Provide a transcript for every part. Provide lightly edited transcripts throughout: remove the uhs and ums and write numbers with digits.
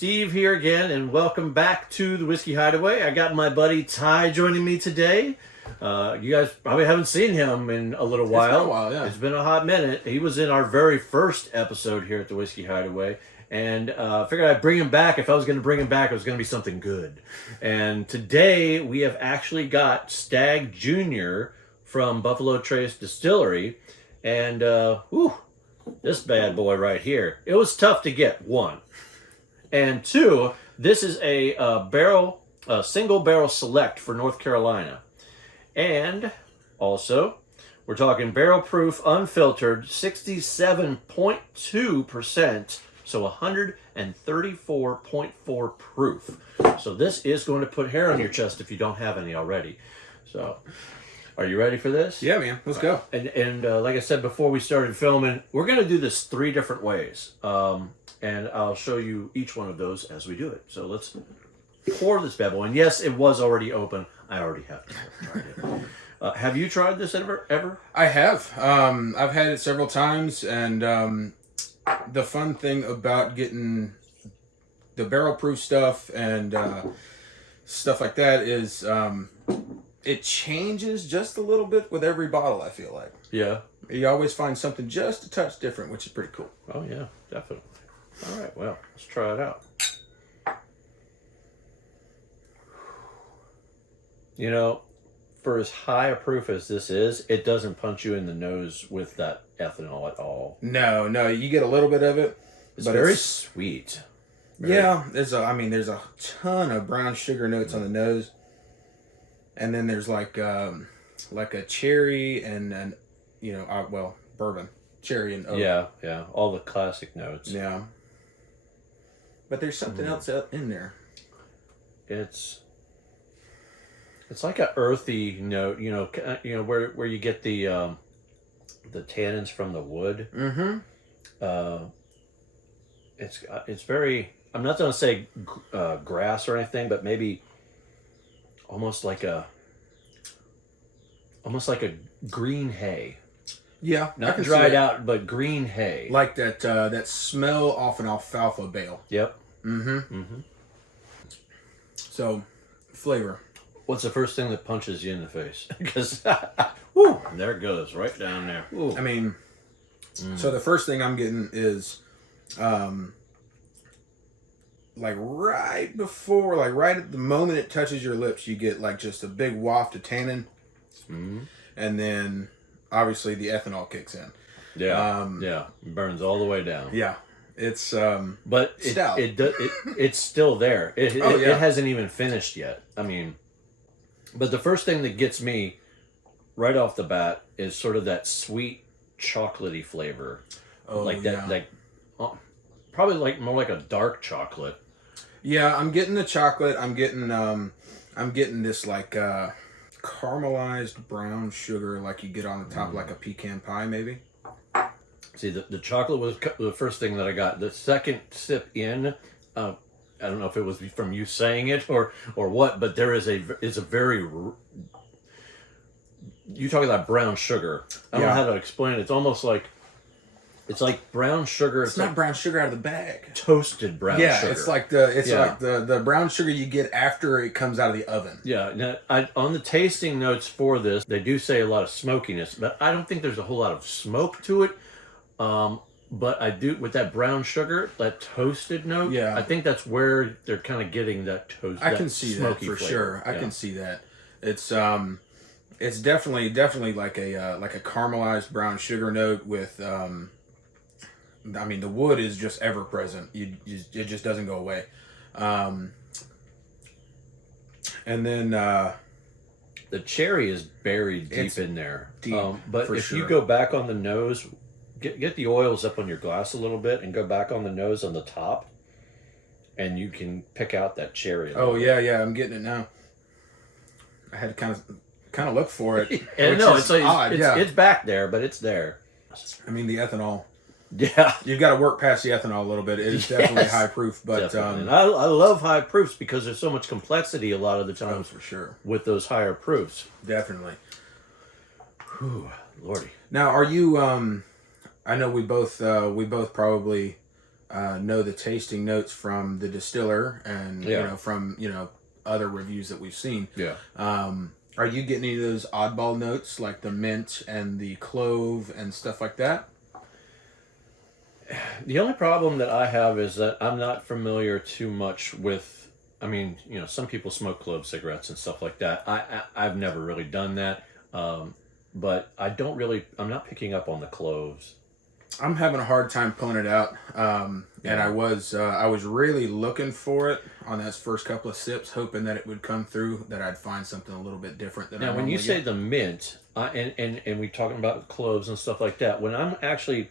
Steve here again, and welcome back to the Whiskey Hideaway. I got my buddy Ty joining me today. You guys probably haven't seen him in a little while. It's been a while, yeah. It's been a hot minute. He was in our very first episode here at the Whiskey Hideaway, and I figured I'd bring him back. If I was going to bring him back, it was going to be something good. And today we have actually got Stagg Jr. from Buffalo Trace Distillery, and this bad boy right here. It was tough to get, one. And two, this is a single barrel select for North Carolina. And also, we're talking barrel proof, unfiltered, 67.2%, so 134.4 proof. So this is going to put hair on your chest if you don't have any already. So, are you ready for this? Yeah, man. Let's go. And like I said before we started filming, we're going to do this 3 different ways. And I'll show you each one of those as we do it. So let's pour this bad boy. And yes, it was already open. I already have tried it. Have you tried this ever? I have. I've had it several times, and the fun thing about getting the barrel proof stuff and stuff like that is it changes just a little bit with every bottle, I feel like. Yeah. You always find something just a touch different, which is pretty cool. Oh, yeah, definitely. All right, well, let's try it out. You know, for as high a proof as this is, it doesn't punch you in the nose with that ethanol at all. No, you get a little bit of it. It's very sweet. Yeah, there's a ton of brown sugar notes on the nose. And then there's like a cherry and bourbon. Cherry and oak. Yeah, all the classic notes. Yeah. But there's something else in there. It's like a earthy note, where you get the tannins from the wood. Mm-hmm. It's very. I'm not going to say grass or anything, but maybe almost like a green hay. Yeah, not dried out, but green hay. Like that smell off an alfalfa bale. Yep. Mm-hmm. Mm-hmm. So, flavor. What's the first thing that punches you in the face? Because, whoo, there it goes, right down there. Ooh. I mean, so the first thing I'm getting is, right at the moment it touches your lips, you get like just a big waft of tannin, and then obviously the ethanol kicks in. Yeah, it burns all the way down. Yeah. It's but stout. It's still there. It hasn't even finished yet. I mean, but the first thing that gets me right off the bat is sort of that sweet chocolatey flavor. Oh, like that, probably like more like a dark chocolate. Yeah, I'm getting the chocolate. I'm getting this like caramelized brown sugar, like you get on the top, like a pecan pie, maybe. See, the chocolate was the first thing that I got. The second sip in, I don't know if it was from you saying it or what, but there is a very. You talking about brown sugar? I don't know how to explain it. It's almost like. It's like brown sugar. It's not like brown sugar out of the bag. Toasted brown sugar. Yeah, it's like the brown sugar you get after it comes out of the oven. Yeah. Now, on the tasting notes for this, they do say a lot of smokiness, but I don't think there's a whole lot of smoke to it. But I do with that brown sugar, that toasted note. Yeah. I think that's where they're kind of getting that toast. I can see that for sure. I can see that. It's definitely like a caramelized brown sugar note with I mean, the wood is just ever present. It just doesn't go away. And then the cherry is buried deep in there. Deep, but if you go back on the nose, get the oils up on your glass a little bit and go back on the nose on the top, and you can pick out that cherry. Oh yeah, I'm getting it now. I had to kind of look for it. And no, it's back there, but it's there. I mean, the ethanol. Yeah, you've got to work past the ethanol a little bit. It is definitely high proof, but and I love high proofs because there's so much complexity a lot of the times. For sure, with those higher proofs. Definitely. Whew, Lordy. Now, are you? I know we both probably know the tasting notes from the distiller and from other reviews that we've seen. Yeah. Are you getting any of those oddball notes like the mint and the clove and stuff like that? The only problem that I have is that I'm not familiar too much with. I mean, some people smoke clove cigarettes and stuff like that. I've never really done that, but I'm not picking up on the cloves. I'm having a hard time pulling it out, and I was really looking for it on those first couple of sips, hoping that it would come through, that I'd find something a little bit different than. Now, when you say the mint, and we're talking about cloves and stuff like that, when I'm actually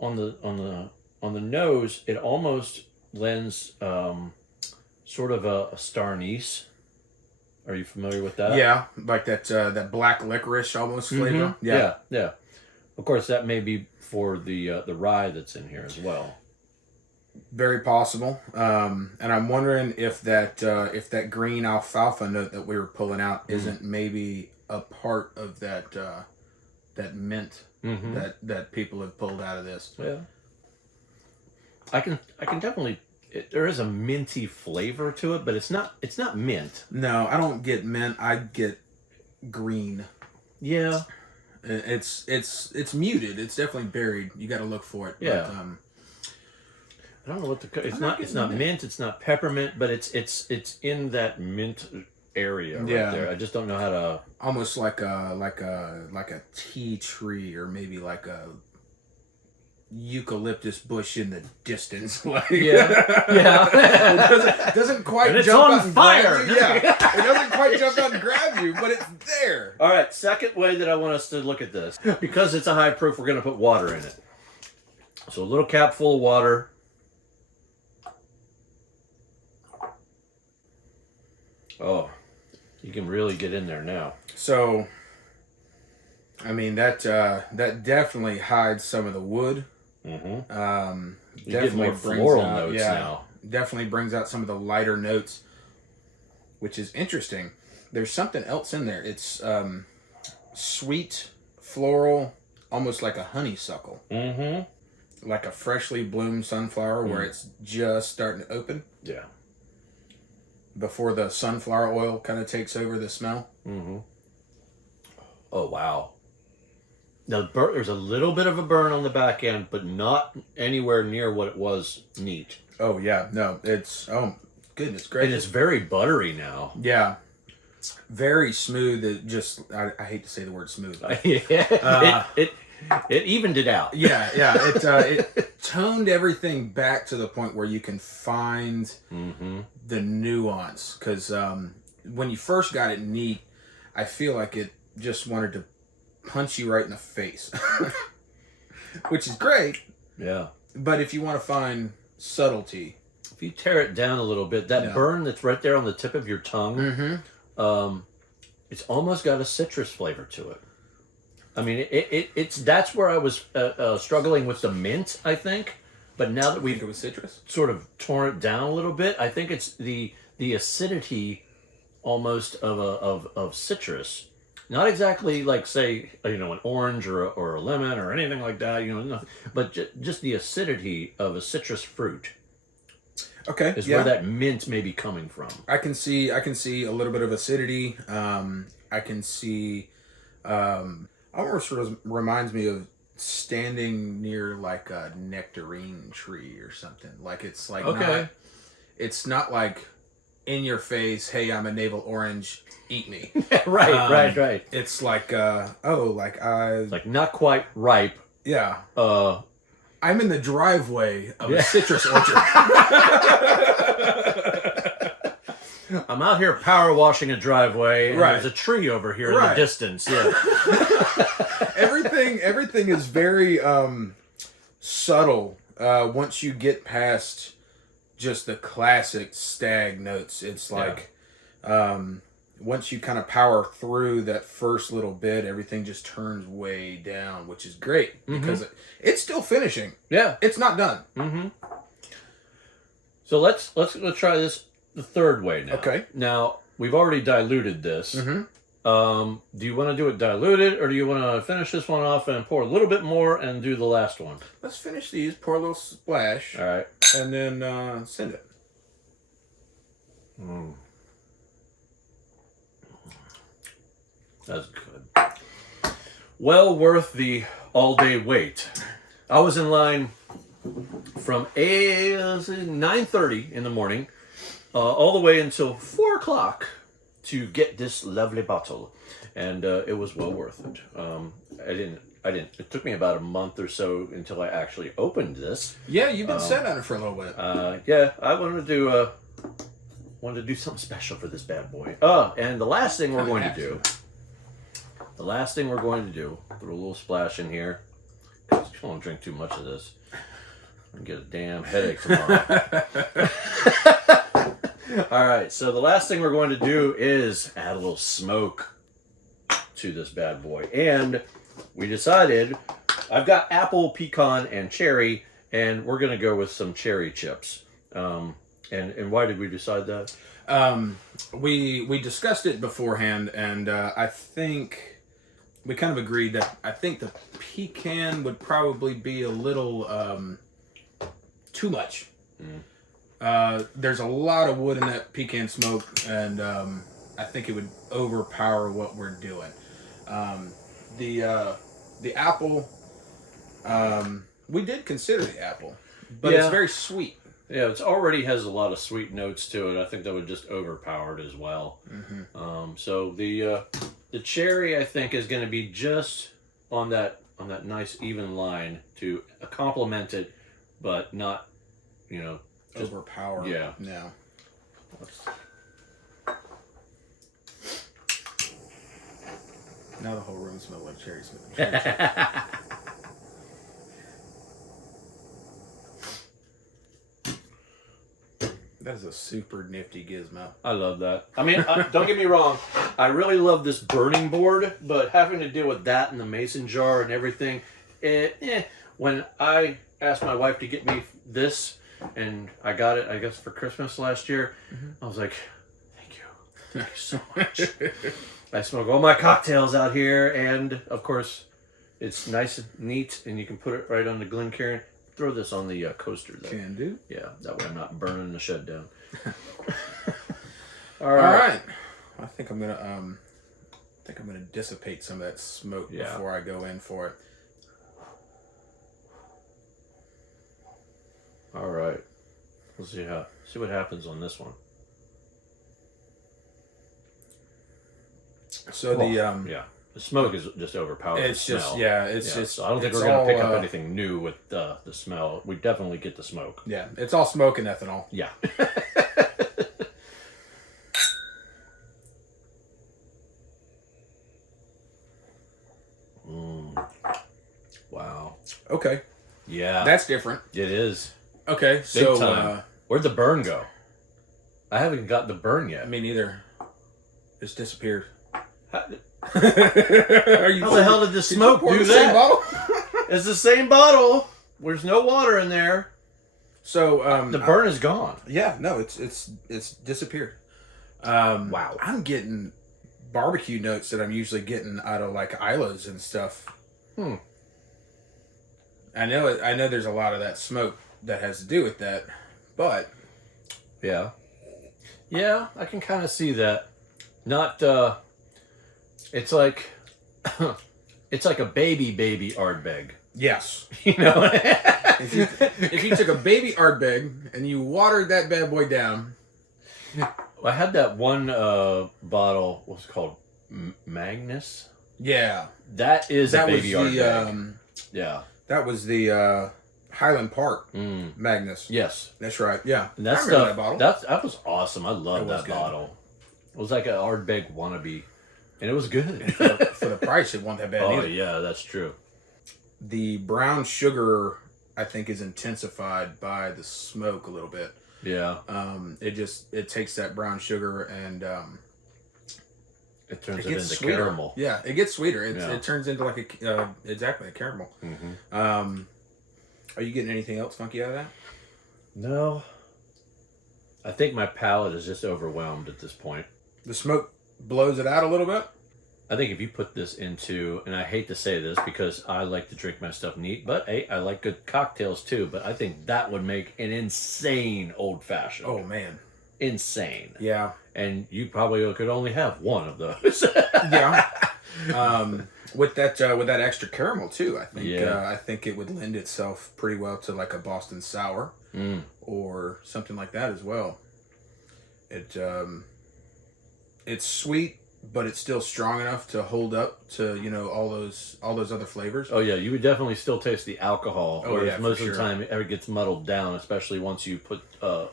on the nose, it almost lends sort of a star anise. Are you familiar with that? Yeah, like that black licorice almost flavor. Mm-hmm. Yeah. Of course, that may be for the rye that's in here as well. Very possible. And I'm wondering if that green alfalfa note that we were pulling out isn't maybe a part of that mint that people have pulled out of this. Yeah. I can definitely. There is a minty flavor to it, but it's not mint. No, I don't get mint. I get green. Yeah. It's muted. It's definitely buried. You got to look for it. Yeah. But, I don't know what it's not mint. It's not peppermint, but it's in that mint area right there. I just don't know how to. Almost like a tea tree, or maybe like a eucalyptus bush in the distance. Like, it doesn't quite and jump on out and fire. grab you. Yeah, it doesn't quite jump out and grab you, but it's there. All right, second way that I want us to look at this, because it's a high proof, we're going to put water in it. So a little cap full of water. Oh, you can really get in there now. So, I mean, that definitely hides some of the wood. Mm-hmm. You Definitely get more brings floral out, notes now. Definitely brings out some of the lighter notes, which is interesting. There's something else in there. It's sweet, floral, almost like a honeysuckle. Mm-hmm. Like a freshly bloomed sunflower where it's just starting to open. Yeah. Before the sunflower oil kind of takes over the smell. Mm-hmm. Oh, wow. Now, there's a little bit of a burn on the back end, but not anywhere near what it was neat. Oh, yeah. No, goodness gracious. And it's very buttery now. Yeah. Very smooth. I hate to say the word smooth. It evened it out. Yeah. It toned everything back to the point where you can find the nuance. Because when you first got it neat, I feel like it just wanted to punch you right in the face. Which is great. Yeah. But if you want to find subtlety, if you tear it down a little bit, that burn that's right there on the tip of your tongue, it's almost got a citrus flavor to it. I mean, that's where I was struggling with the mint, I think. But now that we've sort of torn it down a little bit, I think it's the acidity almost of citrus. Not exactly like, say, an orange or a lemon or anything like that, nothing, but just the acidity of a citrus fruit. Okay, is where that mint may be coming from. I can see a little bit of acidity. I can see, almost reminds me of standing near like a nectarine tree or something. Like it's like it's not like in your face. Hey, I'm a navel orange. Eat me. Right. It's like like not quite ripe. Yeah. I'm in the driveway of a citrus orchard. I'm out here power washing a driveway, and there's a tree over here in the distance. Yeah. Everything is very subtle. Once you get past just the classic Stagg notes, it's like once you kind of power through that first little bit, everything just turns way down, which is great because it's still finishing. Yeah, it's not done. Mm-hmm. So let's try this the third way now. Okay. Now we've already diluted this. Mm-hmm. Do you want to do it diluted, or do you want to finish this one off and pour a little bit more and do the last one? Let's finish these. Pour a little splash. All right. And then send it. Mm. That's good. Well worth the all-day wait. I was in line from 9:30 in the morning all the way until 4 o'clock to get this lovely bottle, and it was well worth it. I didn't. It took me about a month or so until I actually opened this. Yeah, you've been sitting on it for a little bit. Yeah, I wanted to do something special for this bad boy. And the last thing we're going to do. The last thing we're going to do, put a little splash in here. Because you don't want to drink too much of this. I'm going to get a damn headache tomorrow. All right, so the last thing we're going to do is add a little smoke to this bad boy. And we decided, I've got apple, pecan, and cherry, and we're going to go with some cherry chips. And why did we decide that? We discussed it beforehand, and I think we kind of agreed that I think the pecan would probably be a little too much. There's a lot of wood in that pecan smoke, and I think it would overpower what we're doing. The apple, we did consider the apple, but it's very sweet. Yeah, it already has a lot of sweet notes to it. I think that would just overpower it as well. So the cherry, I think, is going to be just on that nice even line to complement it, but not, just overpower. Yeah. No. Now the whole room smells like cherry smoke. That is a super nifty gizmo. I love that. I mean, don't get me wrong. I really love this burning board, but having to deal with that and the mason jar and everything, when I asked my wife to get me this, and I got it, I guess, for Christmas last year, I was like, thank you so much. I smoke all my cocktails out here, and of course, it's nice and neat, and you can put it right on the Glencairn. Throw this on the coaster, though. Can do. Yeah, that way I'm not burning the shed down. All right. I think I'm gonna dissipate some of that smoke before I go in for it. All right. We'll see what happens on this one. So the smoke is just overpowering. It's the just smell. it's just. So I don't think we're gonna pick up anything new with the smell. We definitely get the smoke. Yeah, it's all smoke and ethanol. Yeah. Wow. Okay. Yeah. That's different. It is. Okay, Big so time. Where'd the burn go? I haven't got the burn yet. me neither. It's disappeared. How How the hell did the smoke do that? Bottle? It's the same bottle. There's no water in there. So The burn is gone. yeah, no, it's disappeared. Wow. I'm getting barbecue notes that I'm usually getting out of like Isla's and stuff. I know there's a lot of that smoke that has to do with that, but Yeah, I can kind of see that. Not, it's like, it's like a baby Ardbeg. yes. You know? If you took a baby Ardbeg and you watered that bad boy down. I had that one bottle, what's it called? Magnus? Yeah. That is a baby was the Ardbeg. Yeah. that was the Highland Park Magnus. Yes. That's right. Yeah. And that I remember stuff, that bottle. that was awesome. I love It was that good. bottle. It was like an Ardbeg wannabe. And it was good. For the price, it wasn't that bad Oh, either. yeah, that's true. The brown sugar, I think, is intensified by the smoke a little bit. Yeah. It takes that brown sugar and It turns it it gets into sweeter. caramel. Yeah, it gets sweeter. Yeah. It turns into like exactly a caramel. Are you getting anything else funky out of that? No. I think my palate is just overwhelmed at this point. The smoke blows it out a little bit. I think if you put this into, and I hate to say this because I like to drink my stuff neat, but hey, I like good cocktails too. But I think that would make an insane old fashioned. Oh man, insane. yeah. And you probably could only have one of those. Yeah. With that extra caramel too, I think I think it would lend itself pretty well to like a Boston sour or something like that as well. It's sweet, but it's still strong enough to hold up to all those other flavors. Oh yeah, you would definitely still taste the alcohol. Oh yeah, most for of the sure. time it gets muddled down, especially once you put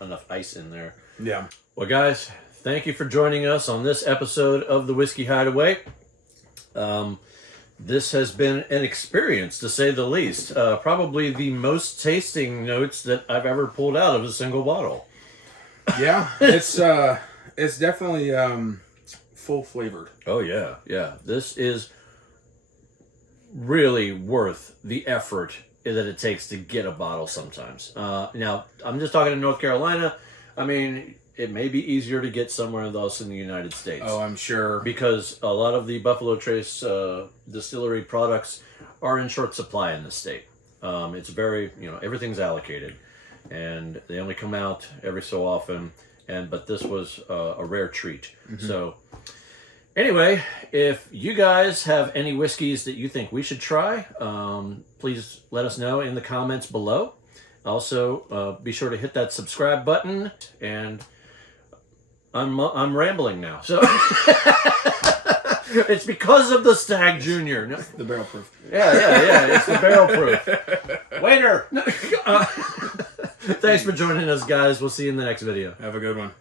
enough ice in there. Yeah. Well, guys, thank you for joining us on this episode of the Whiskey Hideaway. This has been an experience, to say the least. Probably the most tasting notes that I've ever pulled out of a single bottle. Yeah, it's definitely full flavored. Oh yeah, yeah. This is really worth the effort that it takes to get a bottle sometimes. Now, I'm just talking in North Carolina. I mean, it may be easier to get somewhere else in the United States. Oh, I'm sure. Because a lot of the Buffalo Trace distillery products are in short supply in the state. It's very, everything's allocated. And they only come out every so often. But this was a rare treat. Mm-hmm. So, anyway, if you guys have any whiskeys that you think we should try, please let us know in the comments below. Also, be sure to hit that subscribe button. And I'm rambling now. So it's because of the Stagg Junior. No. The barrel proof. Yeah. It's the barrel proof. Waiter. Thanks for joining us, guys. We'll see you in the next video. Have a good one.